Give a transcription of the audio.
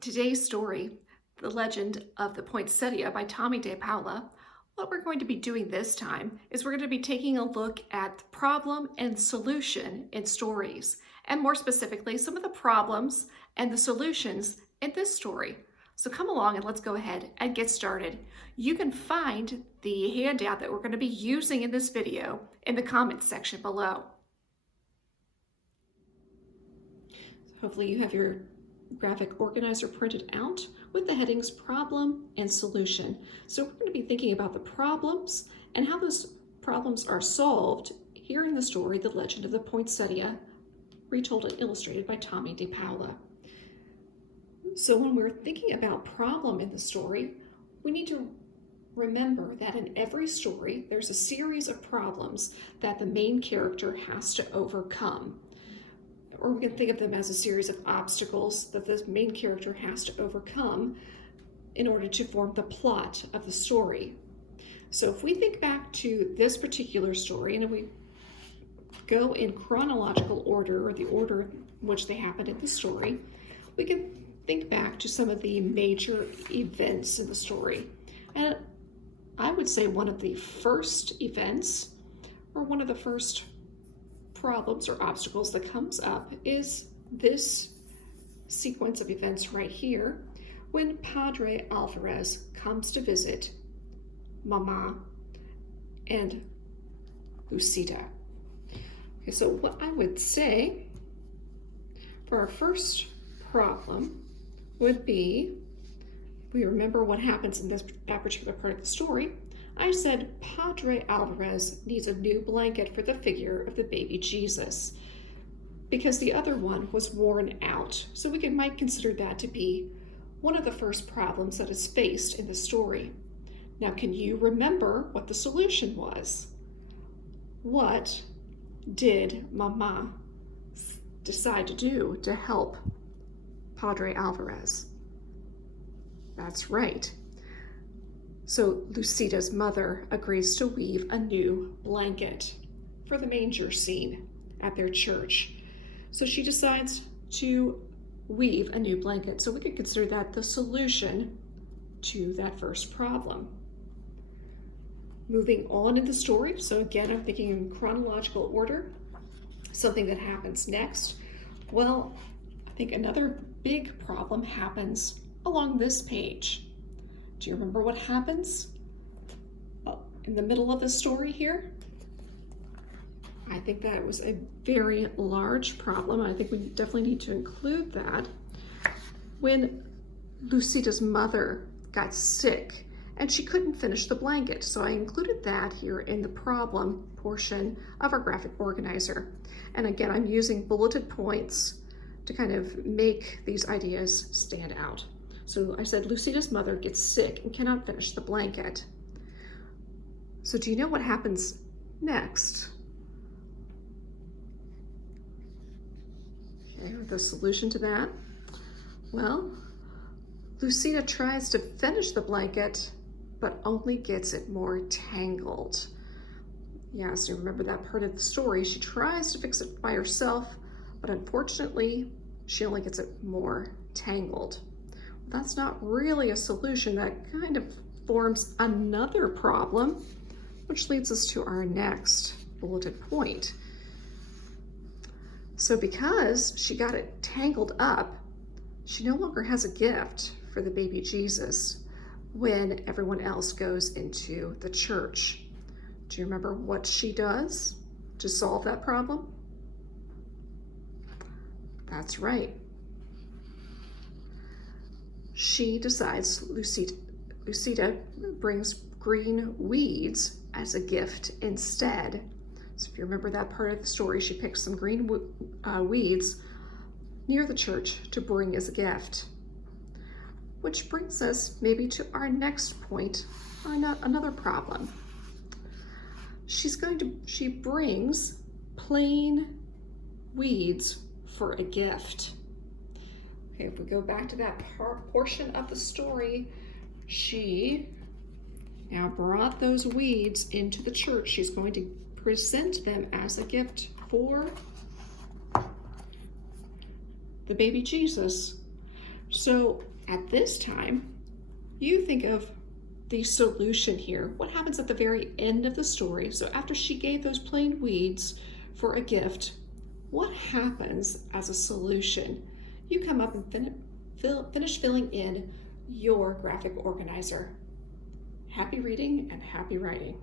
Today's story, The Legend of the Poinsettia by Tomie dePaola, what we're going to be doing this time is we're going to be taking a look at the problem and solution in stories, and more specifically, some of the problems and the solutions in this story. So come along and let's go ahead and get started. You can find the handout that we're going to be using in this video in the comments section below. Hopefully you have your graphic organizer printed out with the headings problem and solution. So we're going to be thinking about the problems and how those problems are solved here in the story, The Legend of the Poinsettia, retold and illustrated by Tomie dePaola. So when we're thinking about problem in the story, we need to remember that in every story, there's a series of problems that the main character has to overcome. Or we can think of them as a series of obstacles that the main character has to overcome in order to form the plot of the story. So if we think back to this particular story, and if we go in chronological order, or the order in which they happened in the story, we can think back to some of the major events in the story. And I would say one of the first events, or one of the first problems or obstacles that comes up, is this sequence of events right here when Padre Alvarez comes to visit Mama and Lucita. Okay, so what I would say for our first problem would be, we remember what happens in that particular part of the story. I said Padre Alvarez needs a new blanket for the figure of the baby Jesus because the other one was worn out. So we might consider that to be one of the first problems that is faced in the story. Now, can you remember what the solution was? What did Mama decide to do to help Padre Alvarez? That's right. So Lucita's mother agrees to weave a new blanket for the manger scene at their church. So she decides to weave a new blanket. So we could consider that the solution to that first problem. Moving on in the story, so again, I'm thinking in chronological order, something that happens next. Well, I think another big problem happens along this page. Do you remember what happens in the middle of the story here? I think that was a very large problem. I think we definitely need to include that. When Lucita's mother got sick and she couldn't finish the blanket. So I included that here in the problem portion of our graphic organizer. And again, I'm using bulleted points to kind of make these ideas stand out. So I said Lucita's mother gets sick and cannot finish the blanket. So do you know what happens next? Okay, the solution to that? Well, Lucita tries to finish the blanket, but only gets it more tangled. Yeah, so remember that part of the story. She tries to fix it by herself, but unfortunately, she only gets it more tangled. That's not really a solution. That kind of forms another problem, which leads us to our next bulleted point. So because she got it tangled up, she no longer has a gift for the baby Jesus when everyone else goes into the church. Do you remember what she does to solve that problem? That's right. She decides, Lucita brings green weeds as a gift instead. So if you remember that part of the story, she picks some green weeds near the church to bring as a gift. Which brings us maybe to our next point, another problem. She brings plain weeds for a gift. Okay, if we go back to that portion of the story, she now brought those weeds into the church. She's going to present them as a gift for the baby Jesus. So at this time, you think of the solution here. What happens at the very end of the story? So after she gave those plain weeds for a gift, what happens as a solution? You come up and finish filling in your graphic organizer. Happy reading and happy writing.